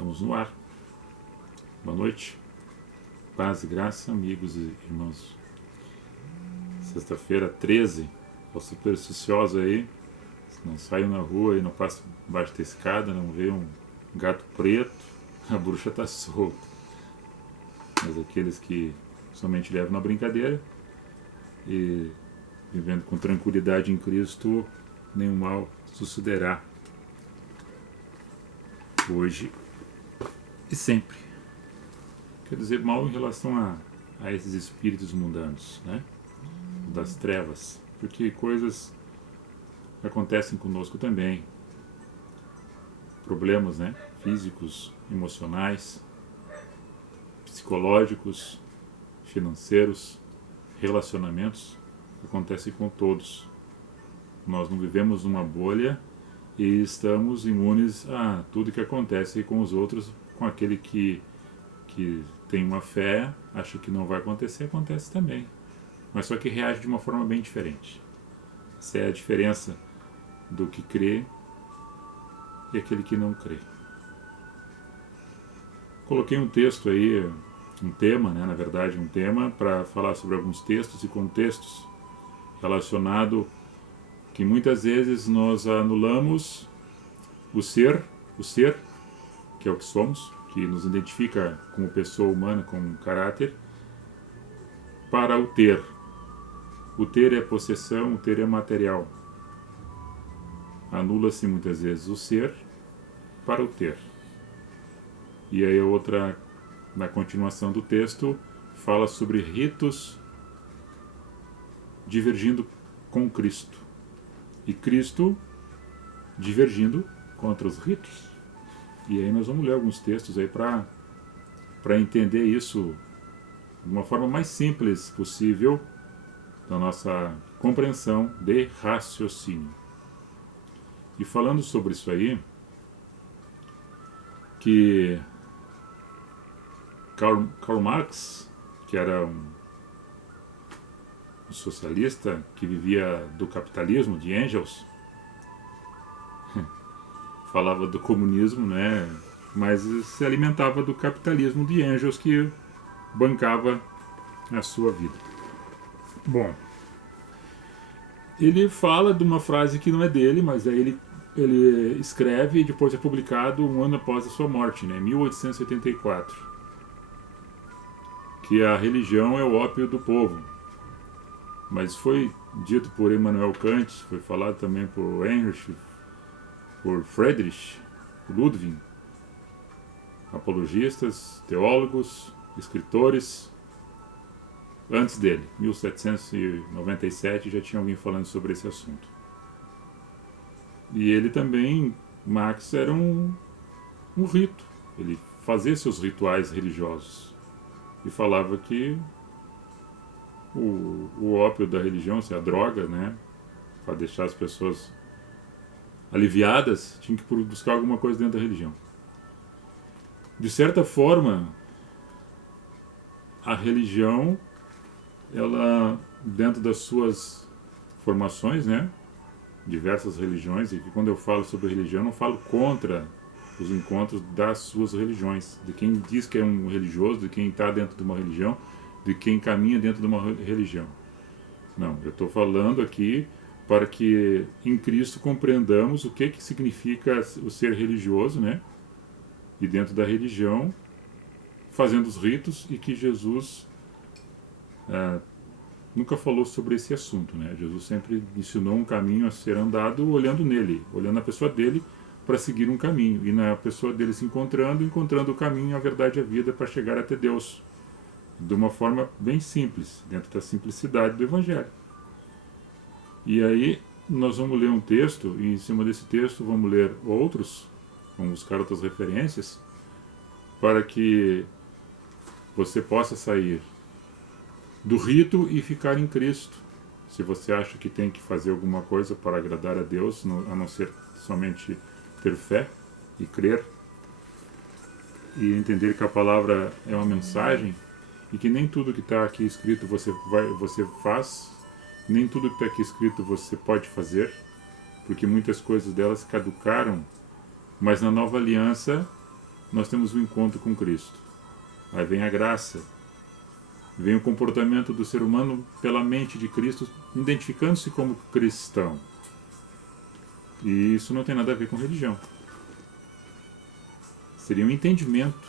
Estamos no ar. Boa noite. Paz e graça, amigos e irmãos. Sexta-feira 13, ao supersticioso aí, se não saiu na rua e não passa embaixo da escada, não vê um gato preto, a bruxa está solta. Mas aqueles que somente levam na brincadeira e vivendo com tranquilidade em Cristo, nenhum mal sucederá. Hoje e sempre. Quer dizer, mal em relação a esses espíritos mundanos, né? Das trevas, porque coisas acontecem conosco também. Problemas, né? Físicos, emocionais, psicológicos, financeiros, relacionamentos, acontecem com todos. Nós não vivemos numa bolha e estamos imunes a tudo que acontece com os outros, com aquele que tem uma fé, acha que não vai acontecer, acontece também. Mas só que reage de uma forma bem diferente. Essa é a diferença do que crê e aquele que não crê. Coloquei um texto aí, um tema, né, na verdade um tema, para falar sobre alguns textos e contextos relacionado que muitas vezes nós anulamos o ser, que é o que somos, que nos identifica como pessoa humana, como caráter, para o ter. O ter é possessão, o ter é material. Anula-se muitas vezes o ser para o ter. E aí a outra, na continuação do texto, fala sobre ritos divergindo com Cristo. E Cristo divergindo contra os ritos. E aí nós vamos ler alguns textos aí para entender isso de uma forma mais simples possível da nossa compreensão de raciocínio. E falando sobre isso aí, que Karl Marx, que era um socialista que vivia do capitalismo, de Engels, falava do comunismo, né? Mas se alimentava do capitalismo de Engels, que bancava a sua vida. Bom, ele fala de uma frase que não é dele, mas aí ele escreve e depois é publicado um ano após a sua morte, né? 1884. Que a religião é o ópio do povo. Mas foi dito por Immanuel Kant, foi falado também por Heinrich, por Friedrich, Ludwig, apologistas, teólogos, escritores. Antes dele, 1797, já tinha alguém falando sobre esse assunto. E ele também, Marx, era um rito. Ele fazia seus rituais religiosos. E falava que o ópio da religião, a droga, né, para deixar as pessoas aliviadas, tinha que buscar alguma coisa dentro da religião. De certa forma, a religião, ela, dentro das suas formações, né, diversas religiões, e que quando eu falo sobre religião, eu não falo contra os encontros das suas religiões, de quem diz que é um religioso, de quem está dentro de uma religião, de quem caminha dentro de uma religião. Não, eu estou falando aqui para que em Cristo compreendamos o que significa o ser religioso, né? E dentro da religião, fazendo os ritos, e que Jesus nunca falou sobre esse assunto, né? Jesus sempre ensinou um caminho a ser andado olhando nele, olhando a pessoa dele para seguir um caminho, e na pessoa dele se encontrando o caminho, a verdade e a vida para chegar até Deus, de uma forma bem simples, dentro da simplicidade do Evangelho. E aí nós vamos ler um texto, e em cima desse texto vamos ler outros, vamos buscar outras referências, para que você possa sair do rito e ficar em Cristo. Se você acha que tem que fazer alguma coisa para agradar a Deus, a não ser somente ter fé e crer, e entender que a palavra é uma mensagem, e que nem tudo que está aqui escrito você faz, nem tudo que está aqui escrito você pode fazer, porque muitas coisas delas caducaram, mas na nova aliança nós temos um encontro com Cristo. Aí vem a graça, vem o comportamento do ser humano pela mente de Cristo, identificando-se como cristão. E isso não tem nada a ver com religião. Seria um entendimento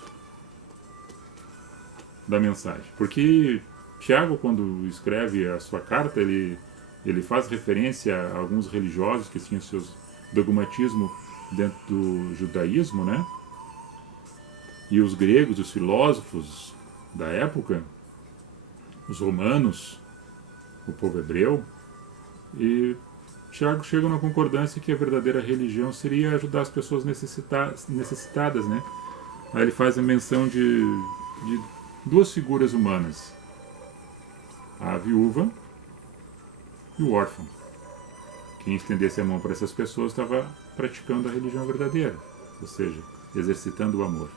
da mensagem. Porque Tiago, quando escreve a sua carta, ele faz referência a alguns religiosos que tinham seus dogmatismo dentro do judaísmo, né? E os gregos, os filósofos da época, os romanos, o povo hebreu, e Tiago chega na concordância que a verdadeira religião seria ajudar as pessoas necessitadas, né? Aí ele faz a menção de duas figuras humanas, a viúva e o órfão. Quem estendesse a mão para essas pessoas estava praticando a religião verdadeira, ou seja, exercitando o amor.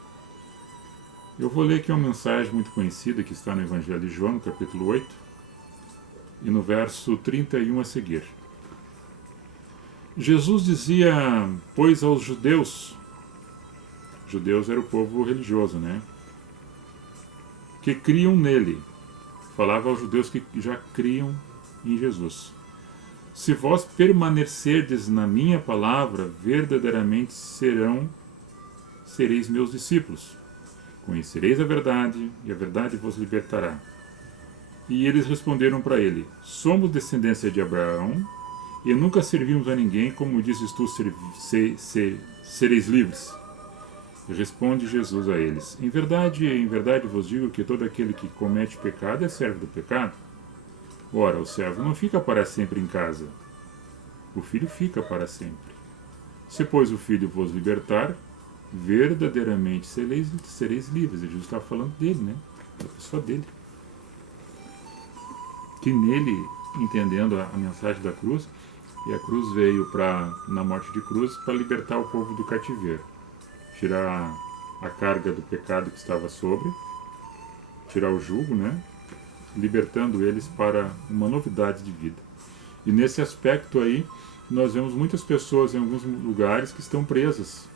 Eu vou ler aqui uma mensagem muito conhecida que está no Evangelho de João, no capítulo 8, e no verso 31 a seguir. Jesus dizia, pois aos judeus era o povo religioso, né? Que criam nele. Falava aos judeus que já criam em Jesus. Se vós permanecerdes na minha palavra, verdadeiramente sereis meus discípulos. Conhecereis a verdade, e a verdade vos libertará. E eles responderam para ele, somos descendência de Abraão, e nunca servimos a ninguém, como dizes tu, sereis livres. E responde Jesus a eles, em verdade vos digo que todo aquele que comete pecado é servo do pecado. Ora, o servo não fica para sempre em casa, o filho fica para sempre. Se, pois, o filho vos libertar, verdadeiramente sereis livres. E Jesus está falando dele, né? Da pessoa dele. Que nele, entendendo a mensagem da cruz, e a cruz veio na morte de cruz para libertar o povo do cativeiro, tirar a carga do pecado que estava sobre, tirar o jugo, né? Libertando eles para uma novidade de vida. E nesse aspecto aí, nós vemos muitas pessoas em alguns lugares que estão presas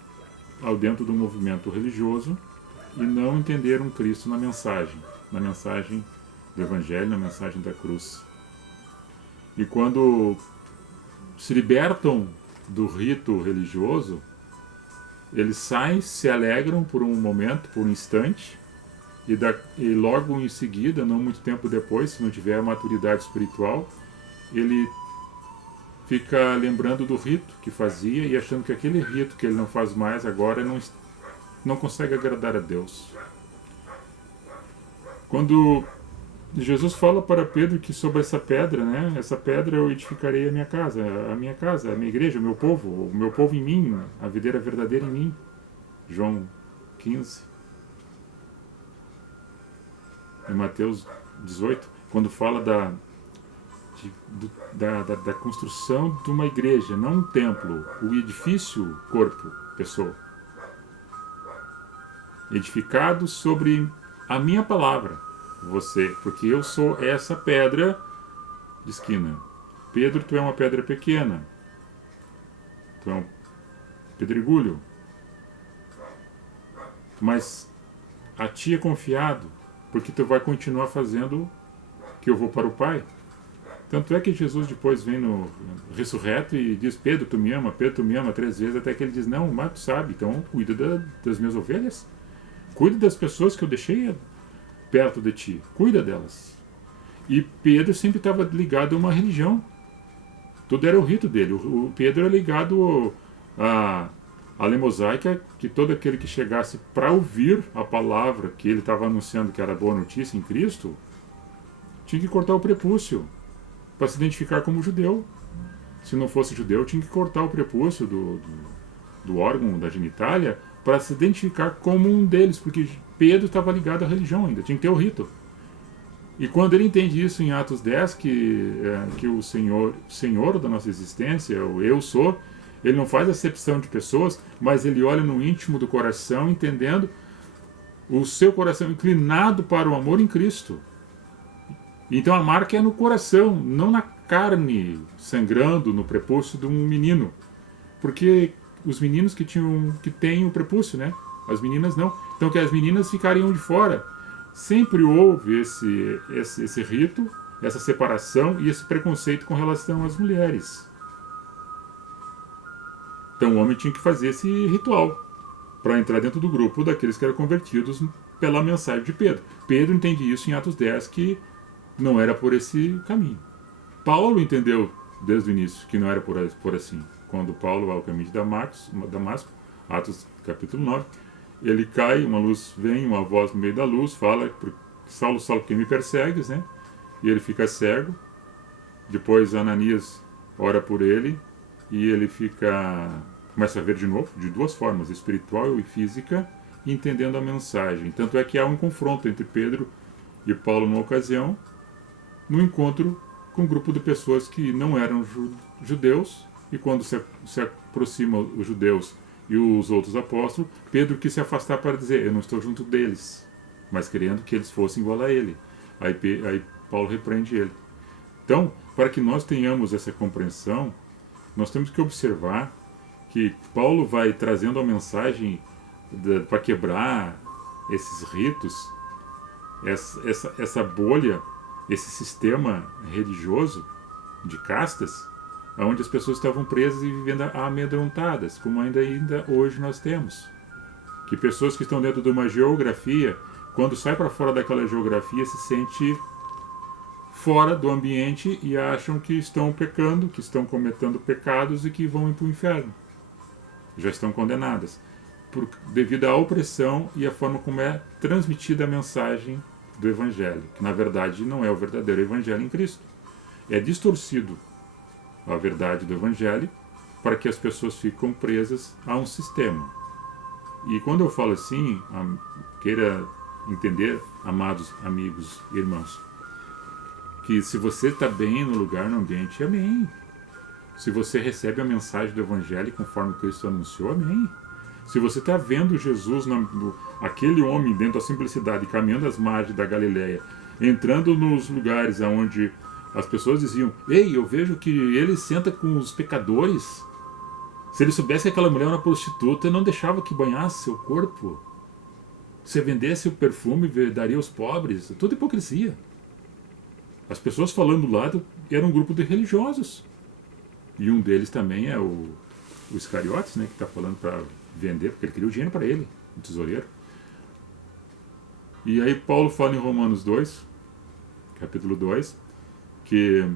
ao dentro do movimento religioso e não entenderam Cristo na mensagem do Evangelho, na mensagem da cruz. E quando se libertam do rito religioso, eles saem, se alegram por um momento, por um instante, e logo em seguida, não muito tempo depois, se não tiver maturidade espiritual, ele fica lembrando do rito que fazia e achando que aquele rito que ele não faz mais agora não consegue agradar a Deus. Quando Jesus fala para Pedro que sobre essa pedra, né, essa pedra eu edificarei a minha casa, a minha igreja, o meu povo em mim, a videira verdadeira em mim. João 15. Em Mateus 18, quando fala da construção de uma igreja, não um templo, o edifício, corpo, pessoa. Edificado sobre a minha palavra, você, porque eu sou essa pedra de esquina. Pedro, tu é uma pedra pequena, tu é um pedregulho, mas a ti é confiado, porque tu vai continuar fazendo que eu vou para o Pai. Tanto é que Jesus depois vem no ressurreto e diz, Pedro, tu me ama, 3 vezes, até que ele diz, não, mas tu sabe, então cuida das minhas ovelhas, cuida das pessoas que eu deixei perto de ti, cuida delas. E Pedro sempre estava ligado a uma religião, tudo era o rito dele. O Pedro era ligado a lei mosaica, que todo aquele que chegasse para ouvir a palavra que ele estava anunciando que era boa notícia em Cristo, tinha que cortar o prepúcio para se identificar como judeu. Se não fosse judeu, tinha que cortar o prepúcio do órgão da genitália para se identificar como um deles, porque Pedro estava ligado à religião ainda, tinha que ter o rito. E quando ele entende isso em Atos 10, que o Senhor da nossa existência, o eu sou, ele não faz acepção de pessoas, mas ele olha no íntimo do coração, entendendo o seu coração inclinado para o amor em Cristo. Então a marca é no coração, não na carne sangrando no prepúcio de um menino. Porque os meninos que têm o prepúcio, né? as meninas não. Então que as meninas ficariam de fora. Sempre houve esse rito, essa separação e esse preconceito com relação às mulheres. Então o homem tinha que fazer esse ritual para entrar dentro do grupo daqueles que eram convertidos pela mensagem de Pedro. Pedro entende isso em Atos 10, que não era por esse caminho. Paulo entendeu desde o início que não era por assim. Quando Paulo vai ao caminho de Damasco, Atos capítulo 9, ele cai, uma luz vem, uma voz no meio da luz, fala, Saulo, Saulo, por que me persegues, né? E ele fica cego. Depois Ananias ora por ele e ele começa a ver de novo, de duas formas, espiritual e física, entendendo a mensagem. Tanto é que há um confronto entre Pedro e Paulo numa ocasião, no encontro com um grupo de pessoas que não eram judeus, e quando se aproximam os judeus e os outros apóstolos, Pedro quis se afastar para dizer, eu não estou junto deles, mas querendo que eles fossem igual a ele. Aí Paulo repreende ele. Então, para que nós tenhamos essa compreensão, nós temos que observar que Paulo vai trazendo a mensagem para quebrar esses ritos, essa bolha, esse sistema religioso de castas, onde as pessoas estavam presas e vivendo amedrontadas, como ainda hoje nós temos. Que pessoas que estão dentro de uma geografia, quando sai para fora daquela geografia, se sente fora do ambiente e acham que estão pecando, que estão cometendo pecados e que vão ir para o inferno. Já estão condenadas. Devido à opressão e à forma como é transmitida a mensagem do Evangelho, que na verdade não é o verdadeiro Evangelho em Cristo. É distorcido a verdade do Evangelho para que as pessoas ficam presas a um sistema. E quando eu falo assim, queira entender, amados amigos e irmãos, que se você está bem no lugar, no ambiente, amém. Se você recebe a mensagem do Evangelho conforme Cristo anunciou, amém. Se você está vendo Jesus, aquele homem dentro da simplicidade, caminhando às margens da Galileia, entrando nos lugares onde as pessoas diziam, ei, eu vejo que ele senta com os pecadores. Se ele soubesse que aquela mulher era uma prostituta, ele não deixava que banhasse seu corpo. Se vendesse o perfume, daria aos pobres. Tudo hipocrisia. As pessoas falando do lado eram um grupo de religiosos. E um deles também é o Iscariotes, né, que está falando para vender, porque ele queria o dinheiro para ele, o tesoureiro. E aí Paulo fala em Romanos 2, capítulo 2, que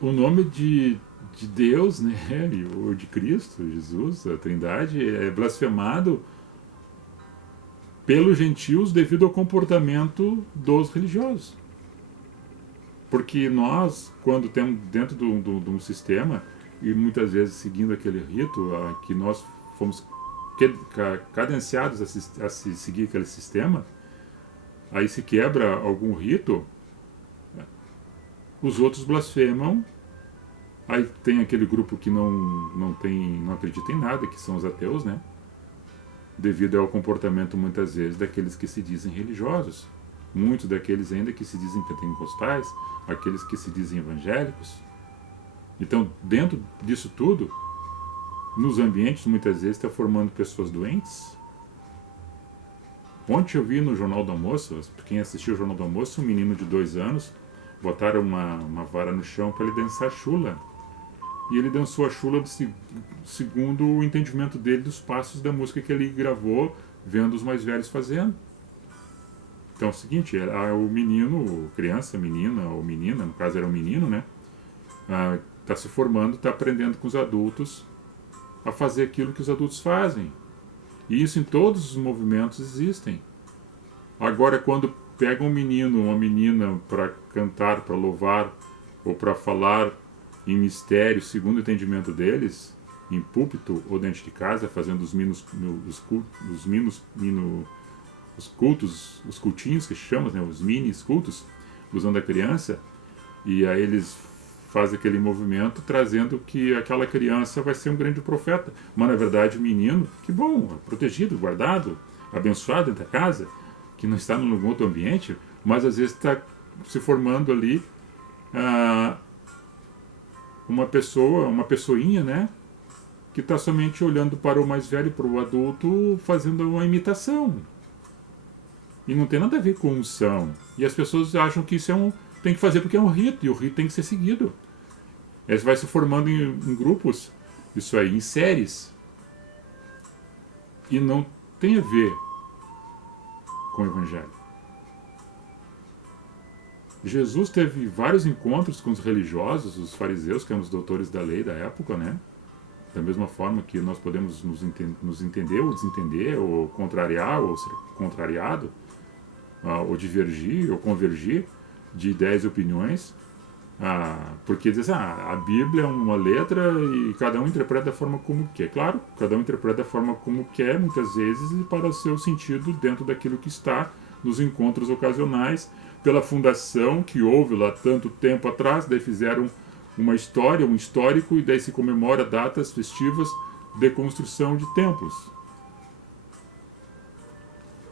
o nome de Deus, né, ou de Cristo, Jesus, a Trindade, é blasfemado pelos gentios devido ao comportamento dos religiosos. Porque nós, quando temos dentro de um sistema, e muitas vezes seguindo aquele rito, que nós fomos cadenciados a seguir aquele sistema, aí se quebra algum rito, os outros blasfemam, aí tem aquele grupo que não acredita em nada, que são os ateus, né? Devido ao comportamento muitas vezes daqueles que se dizem religiosos. Muitos daqueles ainda que se dizem pentecostais, aqueles que se dizem evangélicos. Então, dentro disso tudo, nos ambientes, muitas vezes, está formando pessoas doentes. Ontem eu vi no Jornal do Almoço, quem assistiu o Jornal do Almoço, um menino de 2 anos, botaram uma vara no chão para ele dançar chula. E ele dançou a chula segundo o entendimento dele dos passos da música que ele gravou, vendo os mais velhos fazendo. Então é o seguinte, o menino, criança, menina ou menina, no caso era um menino, né? Está se formando, está aprendendo com os adultos a fazer aquilo que os adultos fazem. E isso em todos os movimentos existem. Agora, quando pega um menino ou uma menina para cantar, para louvar, ou para falar em mistério, segundo o entendimento deles, em púlpito ou dentro de casa, fazendo os cultos, os cultinhos que chamam, né, os mini cultos, usando a criança, e aí eles fazem aquele movimento trazendo que aquela criança vai ser um grande profeta, mas na verdade o menino, que bom, protegido, guardado, abençoado dentro da casa, que não está num outro ambiente, mas às vezes está se formando ali uma pessoinha, né, que está somente olhando para o mais velho, para o adulto, fazendo uma imitação. E não tem nada a ver com unção. E as pessoas acham que isso tem que fazer porque é um rito, e o rito tem que ser seguido. Aí vai se formando em grupos, isso aí, em séries. E não tem a ver com o Evangelho. Jesus teve vários encontros com os religiosos, os fariseus, que eram os doutores da lei da época, né? Da mesma forma que nós podemos nos entender ou desentender, ou contrariar ou ser contrariado, ou divergir ou convergir de ideias e opiniões, porque diz a Bíblia é uma letra e cada um interpreta da forma como quer. Claro, cada um interpreta da forma como quer, muitas vezes, e para o seu sentido dentro daquilo que está nos encontros ocasionais, pela fundação que houve lá tanto tempo atrás, daí fizeram uma história, um histórico, e daí se comemora datas festivas de construção de templos.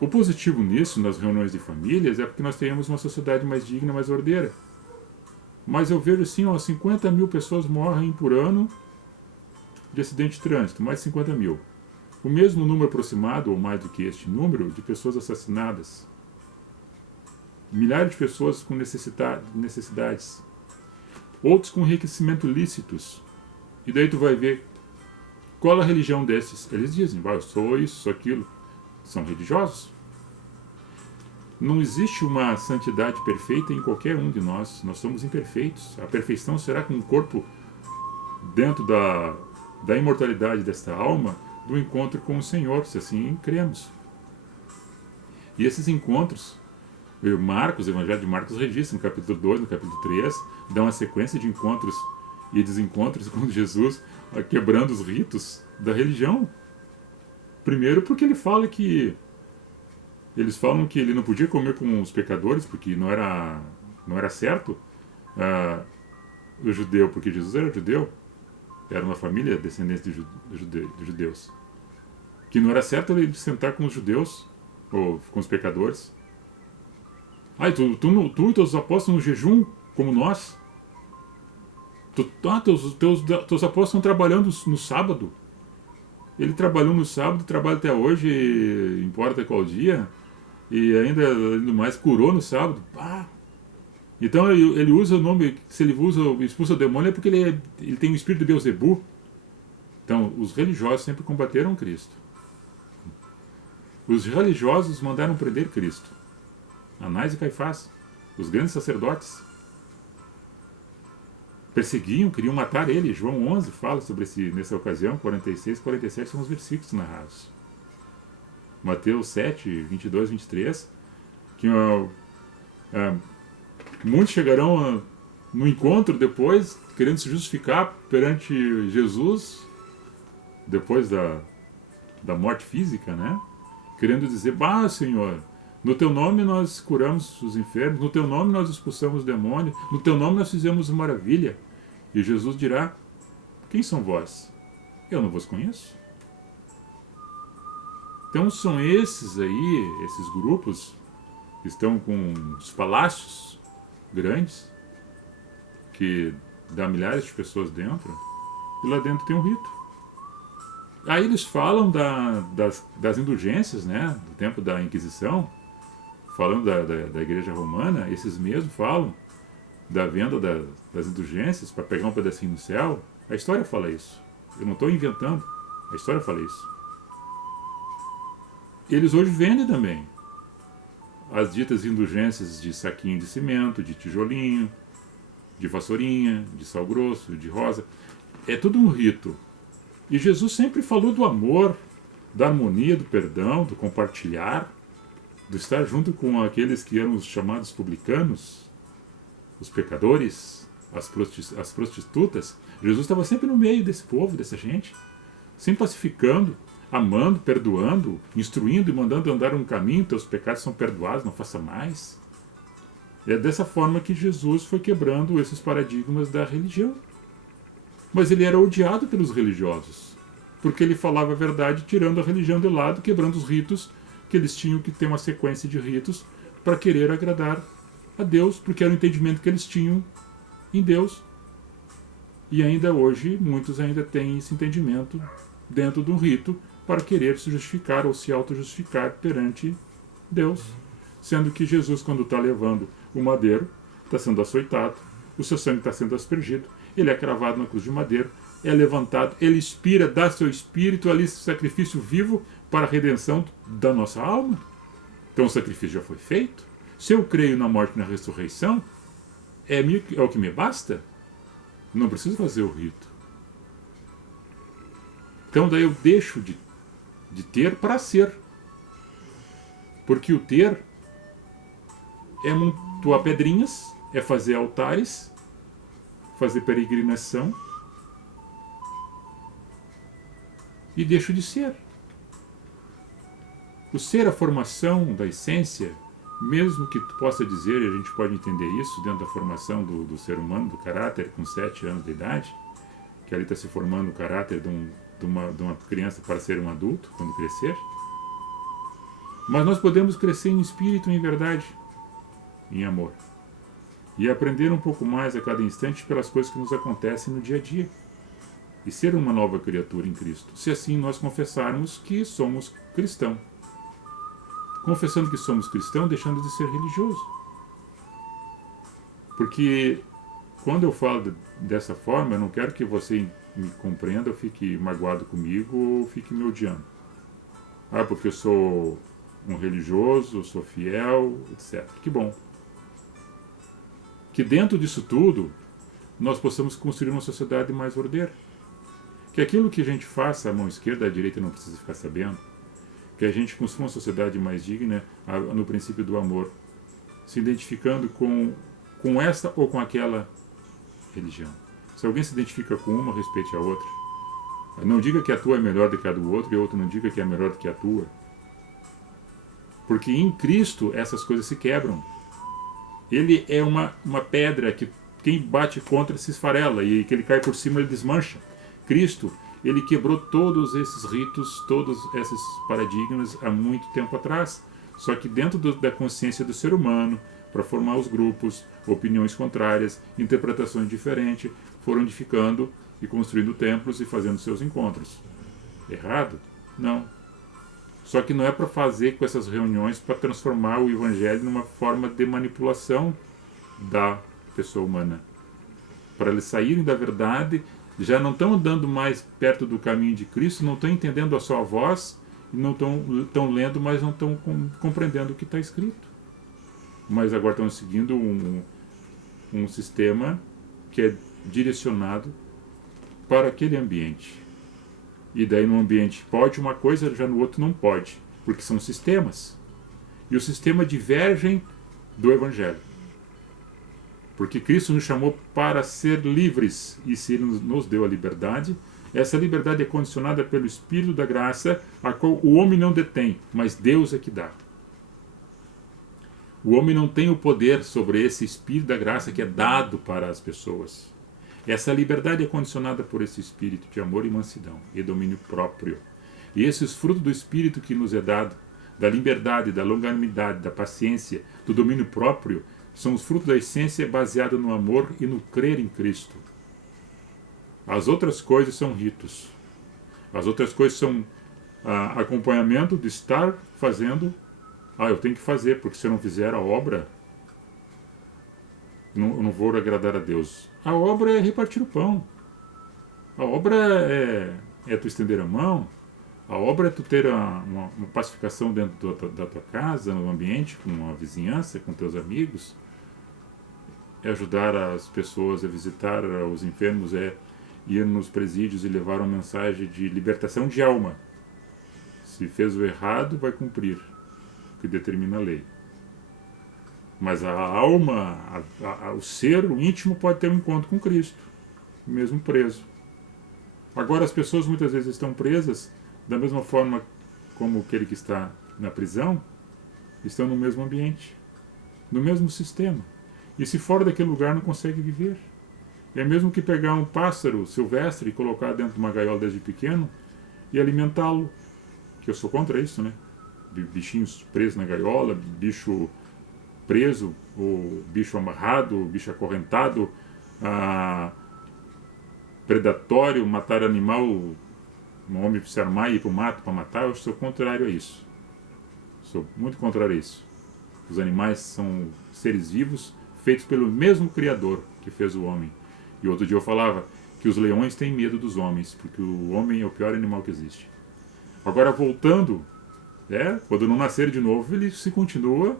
O positivo nisso, nas reuniões de famílias, é porque nós tenhamos uma sociedade mais digna, mais ordeira. Mas eu vejo assim, 50 mil pessoas morrem por ano de acidente de trânsito, mais de 50 mil. O mesmo número aproximado, ou mais do que este número, de pessoas assassinadas. Milhares de pessoas com necessidades. Outros com enriquecimento ilícitos. E daí tu vai ver qual a religião desses. Eles dizem, eu sou isso, sou aquilo. São religiosos. Não existe uma santidade perfeita em qualquer um de nós. Nós somos imperfeitos. A perfeição será com um corpo dentro da imortalidade desta alma, do encontro com o Senhor, se assim cremos. E esses encontros, o Evangelho de Marcos registra no capítulo 2, no capítulo 3, dá uma sequência de encontros e desencontros com Jesus, quebrando os ritos da religião. Primeiro porque eles falam que ele não podia comer com os pecadores, porque não era certo o judeu, porque Jesus era judeu, era uma família descendente de judeus. Que não era certo ele sentar com os judeus, ou com os pecadores. Tu e teus apóstolos no jejum, como nós? Teus apóstolos estão trabalhando no sábado. Ele trabalhou no sábado, trabalha até hoje, importa qual dia, e ainda mais curou no sábado. Então ele usa o nome, se ele expulsa o demônio é porque ele tem o espírito de Beelzebu. Então os religiosos sempre combateram Cristo. Os religiosos mandaram prender Cristo. Anás e Caifás, os grandes sacerdotes. Perseguiam, queriam matar ele. João 11 fala sobre nessa ocasião, 46 e 47 são os versículos narrados. Mateus 7, 22 e 23, que muitos chegarão no encontro depois, querendo se justificar perante Jesus, depois da morte física, né? Querendo dizer, Senhor, no teu nome nós curamos os enfermos, no teu nome nós expulsamos os demônios, no teu nome nós fizemos maravilha. E Jesus dirá, quem são vós? Eu não vos conheço. Então são esses grupos que estão com os palácios grandes, que dá milhares de pessoas dentro, e lá dentro tem um rito. Aí eles falam das indulgências, né, do tempo da Inquisição, falando da Igreja Romana, esses mesmos falam da venda das indulgências para pegar um pedacinho no céu. A história fala isso. Eu não estou inventando. A história fala isso. Eles hoje vendem também as ditas indulgências de saquinho de cimento, de tijolinho, de vassourinha, de sal grosso, de rosa. É tudo um rito. E Jesus sempre falou do amor, da harmonia, do perdão, do compartilhar, do estar junto com aqueles que eram os chamados publicanos, os pecadores, as prostitutas. Jesus estava sempre no meio desse povo, dessa gente, sempre pacificando, amando, perdoando, instruindo e mandando andar um caminho, teus pecados são perdoados, não faça mais. É dessa forma que Jesus foi quebrando esses paradigmas da religião. Mas ele era odiado pelos religiosos, porque ele falava a verdade tirando a religião de lado, quebrando os ritos, que eles tinham que ter uma sequência de ritos para querer agradar a Deus, porque era o entendimento que eles tinham em Deus. E ainda hoje, muitos ainda têm esse entendimento dentro de um rito para querer se justificar ou se auto-justificar perante Deus. Sendo que Jesus, quando está levando o madeiro, está sendo açoitado, o seu sangue está sendo aspergido, ele é cravado na cruz de madeiro, é levantado, ele expira, dá seu espírito ali, sacrifício vivo para a redenção da nossa alma. Então o sacrifício já foi feito. Se eu creio na morte e na ressurreição, é o que me basta. Não preciso fazer o rito. Então daí eu deixo de ter para ser. Porque o ter é montar pedrinhas, é fazer altares, fazer peregrinação, e deixo de ser. O ser, a formação da essência, mesmo que tu possa dizer, e a gente pode entender isso dentro da formação do ser humano, do caráter, com 7 anos de idade, que ali está se formando o caráter de uma criança para ser um adulto, quando crescer. Mas nós podemos crescer em espírito, em verdade, em amor. E aprender um pouco mais a cada instante pelas coisas que nos acontecem no dia a dia. E ser uma nova criatura em Cristo, se assim nós confessarmos que somos cristãos. Confessando que somos cristãos, deixando de ser religioso. Porque quando eu falo dessa forma, eu não quero que você me compreenda, ou fique magoado comigo, ou fique me odiando. Ah, porque eu sou um religioso, eu sou fiel, etc. Que bom. Que dentro disso tudo, nós possamos construir uma sociedade mais ordeira. Que aquilo que a gente faça, a mão esquerda, a direita não precisa ficar sabendo. Que a gente construa uma sociedade mais digna no princípio do amor, se identificando com esta ou com aquela religião. Se alguém se identifica com uma, respeite a outra. Não diga que a tua é melhor do que a do outro, e a outra não diga que é melhor do que a tua. Porque em Cristo essas coisas se quebram. Ele é uma pedra que quem bate contra se esfarela, e que ele cai por cima ele desmancha. Cristo, ele quebrou todos esses ritos, todos esses paradigmas há muito tempo atrás. Só que dentro da consciência do ser humano, para formar os grupos, opiniões contrárias, interpretações diferentes, foram edificando e construindo templos e fazendo seus encontros. Errado? Não. Só que não é para fazer com essas reuniões para transformar o evangelho numa forma de manipulação da pessoa humana. Para eles saírem da verdade, já não estão andando mais perto do caminho de Cristo, não estão entendendo a sua voz, não estão lendo, mas não estão compreendendo o que está escrito. Mas agora estão seguindo um sistema que é direcionado para aquele ambiente. E daí no ambiente pode uma coisa, já no outro não pode, porque são sistemas. E o sistema divergem do Evangelho. Porque Cristo nos chamou para ser livres, e se Ele nos deu a liberdade, essa liberdade é condicionada pelo Espírito da graça, a qual o homem não detém, mas Deus é que dá. O homem não tem o poder sobre esse Espírito da graça que é dado para as pessoas. Essa liberdade é condicionada por esse espírito de amor e mansidão e domínio próprio. E esses frutos do espírito que nos é dado, da liberdade, da longanimidade, da paciência, do domínio próprio, são os frutos da essência baseada no amor e no crer em Cristo. As outras coisas são ritos. As outras coisas são acompanhamento de estar fazendo. Eu tenho que fazer, porque se eu não fizer a obra, eu não vou agradar a Deus. A obra é repartir o pão. A obra é tu estender a mão. A obra é tu ter uma pacificação dentro da tua casa, no ambiente, com a vizinhança, com teus amigos. É ajudar as pessoas a visitar os enfermos, é ir nos presídios e levar uma mensagem de libertação de alma. Se fez o errado, vai cumprir o que determina a lei. Mas a alma, o ser, o íntimo, pode ter um encontro com Cristo, mesmo preso. Agora, as pessoas muitas vezes estão presas da mesma forma como aquele que está na prisão, estão no mesmo ambiente, no mesmo sistema. E se fora daquele lugar não consegue viver. É mesmo que pegar um pássaro silvestre e colocar dentro de uma gaiola desde pequeno e alimentá-lo. Que eu sou contra isso, né? Bichinhos presos na gaiola, bicho preso, o bicho amarrado, o bicho acorrentado, predatório, matar animal, um homem se armar e ir para o mato para matar, eu sou contrário a isso. Sou muito contrário a isso. Os animais são seres vivos feitos pelo mesmo Criador que fez o homem. E outro dia eu falava que os leões têm medo dos homens, porque o homem é o pior animal que existe. Agora, voltando, quando não nascer de novo, ele se continua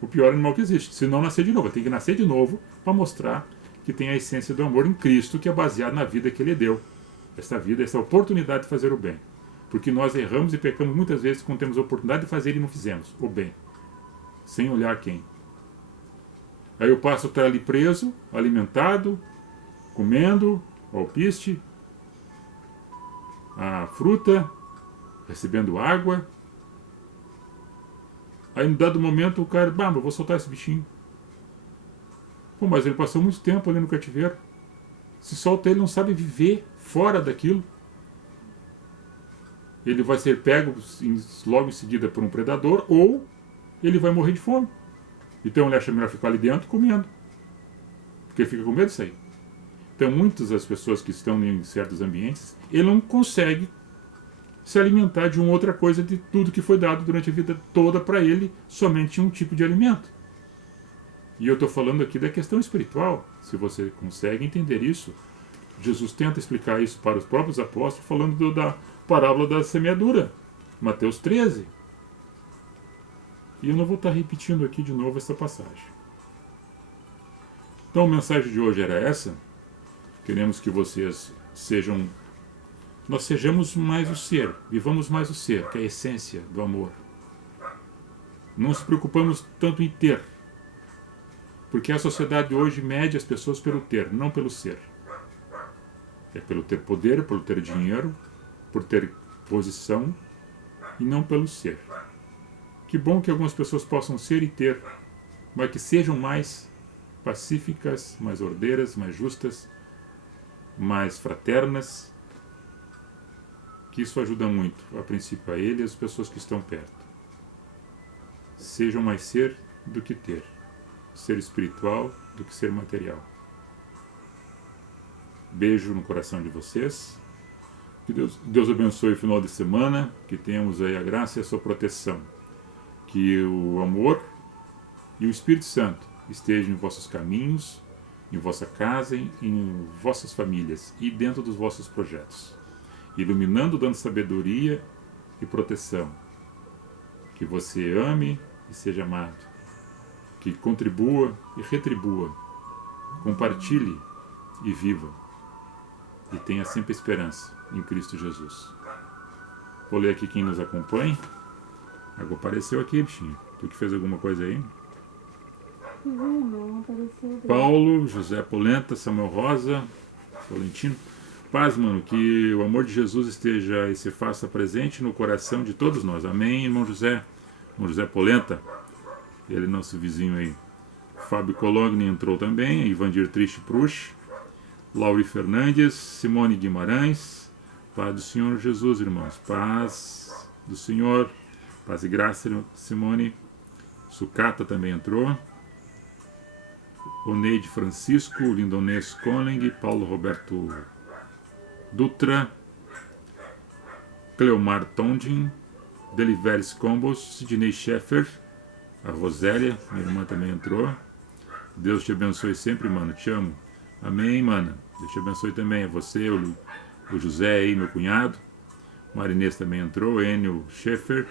o pior animal que existe. Se não nascer de novo, tem que nascer de novo para mostrar que tem a essência do amor em Cristo, que é baseado na vida que Ele deu. Essa vida, essa oportunidade de fazer o bem. Porque nós erramos e pecamos muitas vezes quando temos a oportunidade de fazer e não fizemos o bem. Sem olhar quem. Aí o pássaro está ali preso, alimentado, comendo o alpiste, a fruta, recebendo água. Aí, em dado momento, o cara, eu vou soltar esse bichinho. Pô, mas ele passou muito tempo ali no cativeiro. Se solta ele, não sabe viver fora daquilo. Ele vai ser pego logo em seguida por um predador, ou ele vai morrer de fome. Então ele acha melhor ficar ali dentro comendo. Porque ele fica com medo de sair. Então muitas das pessoas que estão em certos ambientes, ele não consegue se alimentar de uma outra coisa de tudo que foi dado durante a vida toda para ele, somente um tipo de alimento. E eu estou falando aqui da questão espiritual. Se você consegue entender isso, Jesus tenta explicar isso para os próprios apóstolos, falando da parábola da semeadura, Mateus 13. E eu não vou estar repetindo aqui de novo essa passagem. Então a mensagem de hoje era essa. Queremos que vocês nós sejamos mais o ser, vivamos mais o ser, que é a essência do amor. Não nos preocupamos tanto em ter, porque a sociedade hoje mede as pessoas pelo ter, não pelo ser. É pelo ter poder, pelo ter dinheiro, por ter posição, e não pelo ser. Que bom que algumas pessoas possam ser e ter, mas que sejam mais pacíficas, mais ordeiras, mais justas, mais fraternas, que isso ajuda muito, a princípio a ele e as pessoas que estão perto. Sejam mais ser do que ter, ser espiritual do que ser material. Beijo no coração de vocês, que Deus abençoe o final de semana, que tenhamos aí a graça e a sua proteção, que o amor e o Espírito Santo estejam em vossos caminhos, em vossa casa, em vossas famílias e dentro dos vossos projetos, iluminando, dando sabedoria e proteção. Que você ame e seja amado, que contribua e retribua, compartilhe e viva, e tenha sempre esperança em Cristo Jesus. Vou ler aqui quem nos acompanha. Agora apareceu aqui, bichinho. Tu que fez alguma coisa aí? Não apareceu. Paulo, José Polenta, Samuel Rosa, Valentino. Paz, mano, que o amor de Jesus esteja e se faça presente no coração de todos nós. Amém, irmão José. Irmão José Polenta, ele nosso vizinho aí. Fábio Cologni entrou também, Ivandir Triste Prush, Lauri Fernandes, Simone Guimarães. Paz do Senhor Jesus, irmãos. Paz do Senhor. Paz e graça, Simone. Sucata também entrou. Oneide Francisco, Lindonês Conling, Paulo Roberto Dutra, Cleomar Tondin, Deliveres Combos, Sidney Sheffer, a Rosélia, minha irmã também entrou. Deus te abençoe sempre, mano. Te amo. Amém, mana. Deus te abençoe também. A você, o José aí, meu cunhado. Marinês também entrou. Enio Sheffer.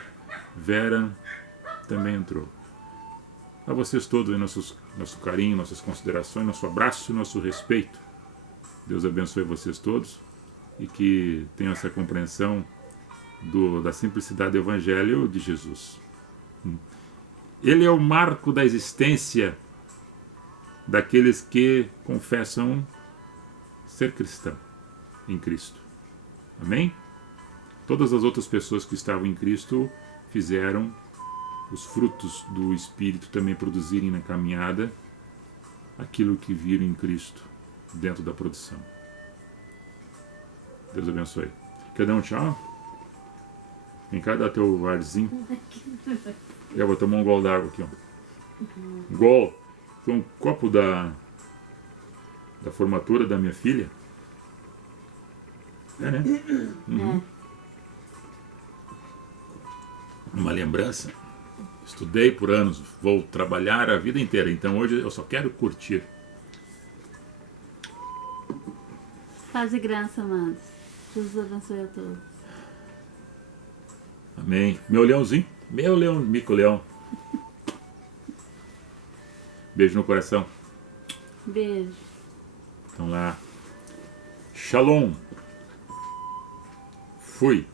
Vera também entrou. A vocês todos, nosso carinho, nossas considerações, nosso abraço e nosso respeito. Deus abençoe vocês todos e que tenham essa compreensão da simplicidade do Evangelho de Jesus. Ele é o marco da existência daqueles que confessam ser cristão em Cristo. Amém? Todas as outras pessoas que estavam em Cristo fizeram os frutos do Espírito também produzirem na caminhada aquilo que viram em Cristo dentro da produção. Deus abençoe. Quer dar um tchau? Vem cá, dá teu arzinho. Eu vou tomar um gole d'água aqui, ó. Um gole. Foi um copo da formatura da minha filha. É, né? Uhum. Uma lembrança. Estudei por anos, vou trabalhar a vida inteira, então hoje eu só quero curtir. Paz e graça, amados. Jesus abençoe a todos. Amém. Meu leãozinho, meu leão, mico leão. Beijo no coração. Beijo. Então lá. Shalom. Fui.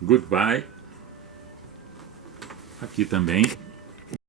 Goodbye. Aqui também.